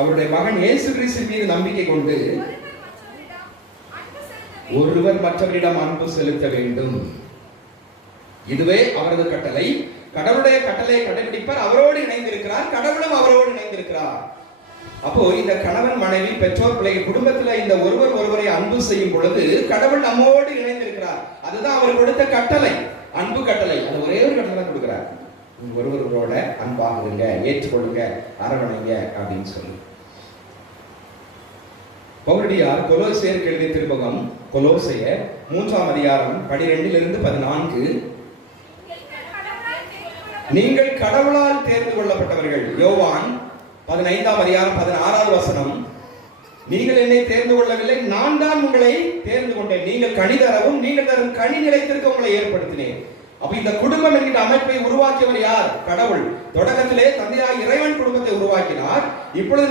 அவருடைய மகன் இயேசு கிறிஸ்து மீது நம்பிக்கை கொண்டு ஒருவர் மற்றவரிடம் அன்பு செலுத்த வேண்டும். இதுவே அவரது கட்டளை. கடவுளுடைய கட்டளையை கடைபிடிப்பார், அவரோடு இணைந்திருக்கிறார், கடவுளும் அவரோடு இணைந்திருக்கிறார். அப்போ இந்த கணவன் மனைவி பெற்றோர் பிள்ளைகள் குடும்பத்தில் இந்த ஒருவரை அன்பு செய்யும் பொழுது கடவுள் நம்மோடு இணைந்திருக்கிறார். அதுதான் அவர் கொடுத்த கட்டளை, அன்பு கட்டளை. அது ஒரே ஒரு கட்டளை தான் கொடுக்கிறார். ஒருவரோட அன்பாக இருங்க, ஏற்றுக்கொள்ளுங்க, அரவணைங்க அப்படின்னு சொல்லி. பவுலடியார் கொலோசையர் எழுதிய திருமுகம் கொலோசையர் 3ஆம் அதிகாரம் 12-14, நீங்கள் கடவுளால் தேர்ந்து கொள்ளப்பட்டவர்கள். யோவான் 15ஆம் அதிகாரம் 16வது வசனம், நீங்கள் என்னை தேர்ந்து கொள்ளவில்லை, நான் தான் உங்களை தேர்ந்து கொண்டேன். நீங்கள் கனி தரவும் நீங்கள் தரும் கனி நிலைத்திருக்க உங்களை ஏற்படுத்தினேன். அப்ப இந்த குடும்பம் என்கிற அமைப்பை உருவாக்கியவர் யார்? கடவுள். தொடக்கத்திலே தந்தையாய் இறைவன் குடும்பத்தை உருவாக்கினார். இப்பொழுது